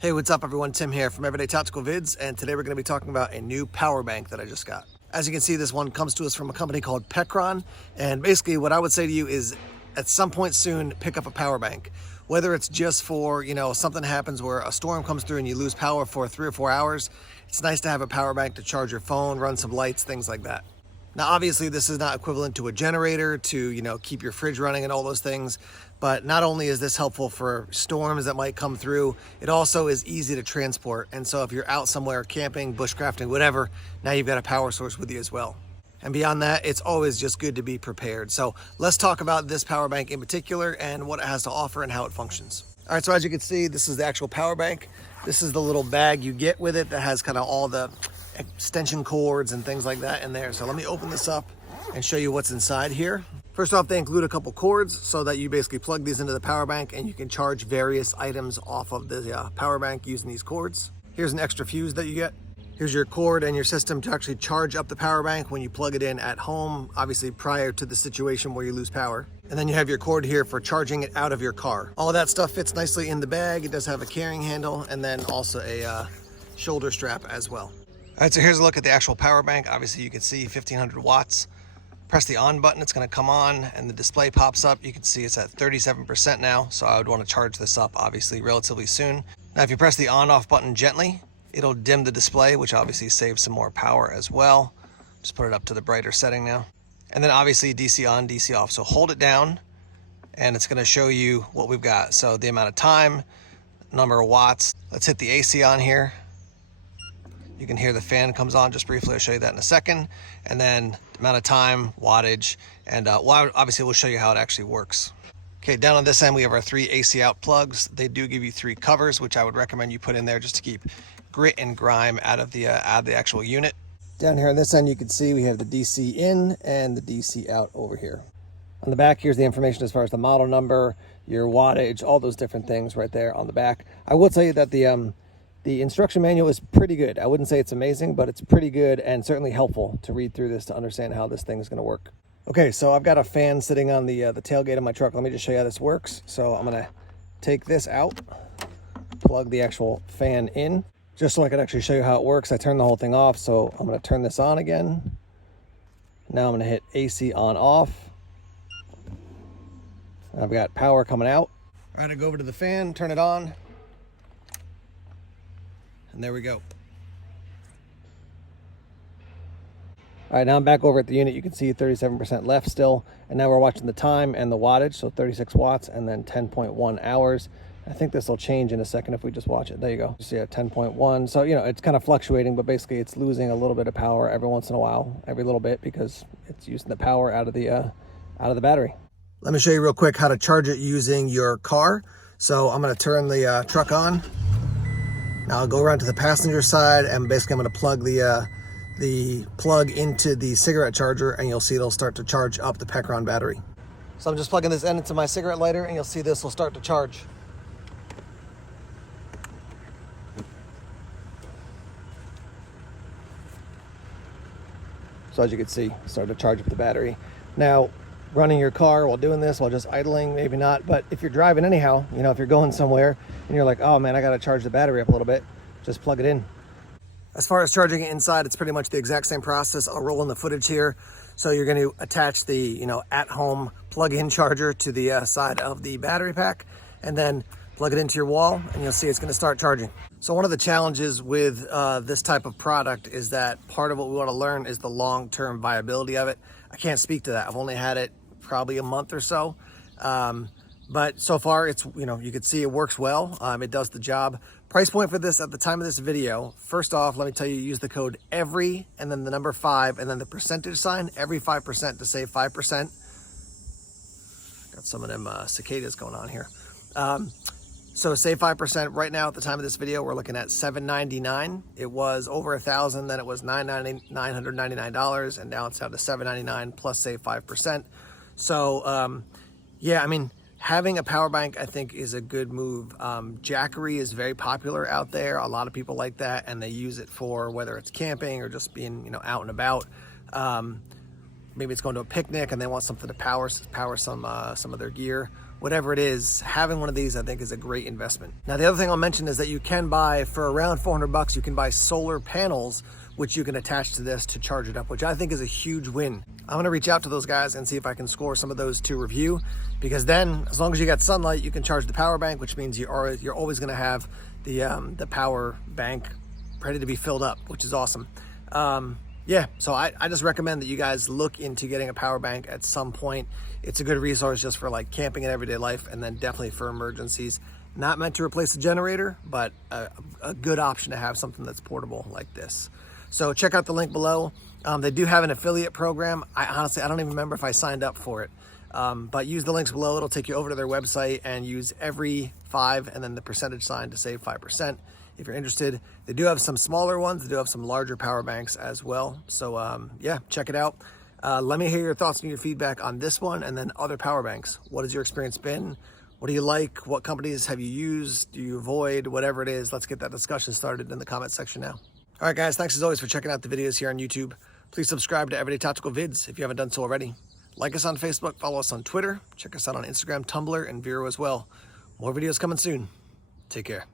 Hey, what's up everyone? Tim here from Everyday Tactical Vids, and today we're going to be talking about a new power bank that I just got. As you can see, this one comes to us from a company called Pecron, and basically what I would say to you is at some point soon, pick up a power bank. Whether it's just for, something happens where a storm comes through and you lose power for 3 or 4 hours, it's nice to have a power bank to charge your phone, run some lights, things like that. Now, obviously, this is not equivalent to a generator to, keep your fridge running and all those things. But not only is this helpful for storms that might come through, it also is easy to transport. And so if you're out somewhere camping, bushcrafting, whatever, now you've got a power source with you as well. And beyond that, it's always just good to be prepared. So let's talk about this power bank in particular and what it has to offer and how it functions. All right, so as you can see, this is the actual power bank. This is the little bag you get with it that has kind of all the extension cords and things like that in there. So let me open this up and show you what's inside here. First off, they include a couple cords so that you basically plug these into the power bank and you can charge various items off of the power bank using these cords. Here's an extra fuse that you get. Here's your cord and your system to actually charge up the power bank when you plug it in at home, obviously prior to the situation where you lose power. And then you have your cord here for charging it out of your car. All of that stuff fits nicely in the bag. It does have a carrying handle and then also a shoulder strap as well. All right, so here's a look at the actual power bank. Obviously you can see 1500 watts. Press the on button, it's gonna come on and the display pops up. You can see it's at 37% now. So I would wanna charge this up obviously relatively soon. Now, if you press the on off button gently, it'll dim the display, which obviously saves some more power as well. Just put it up to the brighter setting now. And then obviously DC on, DC off. So hold it down and it's gonna show you what we've got. So the amount of time, number of watts. Let's hit the AC on here. You can hear the fan comes on just briefly. I'll show you that in a second. And then the amount of time, wattage, and obviously we'll show you how it actually works. Okay, down on this end, we have our 3 AC out plugs. They do give you 3 covers, which I would recommend you put in there just to keep grit and grime out of the actual unit. Down here on this end, you can see we have the DC in and the DC out over here. On the back, here's the information as far as the model number, your wattage, all those different things right there on the back. I will tell you that the instruction manual is pretty good. I wouldn't say it's amazing, but it's pretty good and certainly helpful to read through this to understand how this thing is going to work. Okay, so I've got a fan sitting on the tailgate of my truck. Let me just show you how this works. So I'm going to take this out, plug the actual fan in, just so I can actually show you how it works. I turned the whole thing off, so I'm going to turn this on again. Now I'm going to hit AC on off. I've got power coming out. All right, I go over to the fan, turn it on. And there we go. All right, now I'm back over at the unit. You can see 37% left still. And now we're watching the time and the wattage. So 36 watts and then 10.1 hours. I think this will change in a second if we just watch it. There you go. You see at 10.1. So, it's kind of fluctuating, but basically it's losing a little bit of power every once in a while, every little bit, because it's using the power out of the battery. Let me show you real quick how to charge it using your car. So I'm going to turn the truck on. Now I'll go around to the passenger side and basically I'm going to plug the plug into the cigarette charger and you'll see it'll start to charge up the Pecron battery. So I'm just plugging this end into my cigarette lighter and you'll see this will start to charge. So as you can see, start to charge up the battery. Now, running your car while doing this, while just idling, maybe not, but if you're driving anyhow, if you're going somewhere and you're like, oh man, I gotta charge the battery up a little bit, just plug it in. As far as charging it inside, it's pretty much the exact same process. I'll roll in the footage here. So you're going to attach the, at-home plug-in charger to the side of the battery pack and then plug it into your wall and you'll see it's going to start charging. So one of the challenges with this type of product is that part of what we want to learn is the long-term viability of it. I can't speak to that. I've only had it probably a month or so. But so far it's, you can see it works well. It does the job. Price point for this at the time of this video, first off, let me tell you, use the code EVERY and then the number 5 and then the percentage sign, every 5% to save 5%. Got some of them cicadas going on here. So save 5% right now at the time of this video. We're looking at $799. It was over $1,000, then it was $999, and now it's down to $799 plus save 5%. So yeah, having a power bank, I think, is a good move. Jackery is very popular out there. A lot of people like that, and they use it for whether it's camping or just being, out and about. Maybe it's going to a picnic and they want something to power some of their gear. whatever it is, having one of these I think is a great investment. Now the other thing I'll mention is that you can buy, for around 400 bucks, you can buy solar panels which you can attach to this to charge it up, which I think is a huge win. I'm gonna reach out to those guys and see if I can score some of those to review, because then as long as you got sunlight, you can charge the power bank, which means you're always gonna have the power bank ready to be filled up, which is awesome. Yeah, so I just recommend that you guys look into getting a power bank at some point. It's a good resource just for like camping and everyday life, and then definitely for emergencies. Not meant to replace the generator, but a good option to have something that's portable like this. So check out the link below. They do have an affiliate program. I don't even remember if I signed up for it. But use the links below. It'll take you over to their website, and use every 5 and then the percentage sign to save 5%. If you're interested, they do have some smaller ones. They do have some larger power banks as well. So yeah, check it out. Let me hear your thoughts and your feedback on this one and then other power banks. What has your experience been? What do you like? What companies have you used? Do you avoid? Whatever it is, let's get that discussion started in the comment section now. All right, guys, thanks as always for checking out the videos here on YouTube. Please subscribe to Everyday Tactical Vids if you haven't done so already. Like us on Facebook, follow us on Twitter, check us out on Instagram, Tumblr, and Vero as well. More videos coming soon. Take care.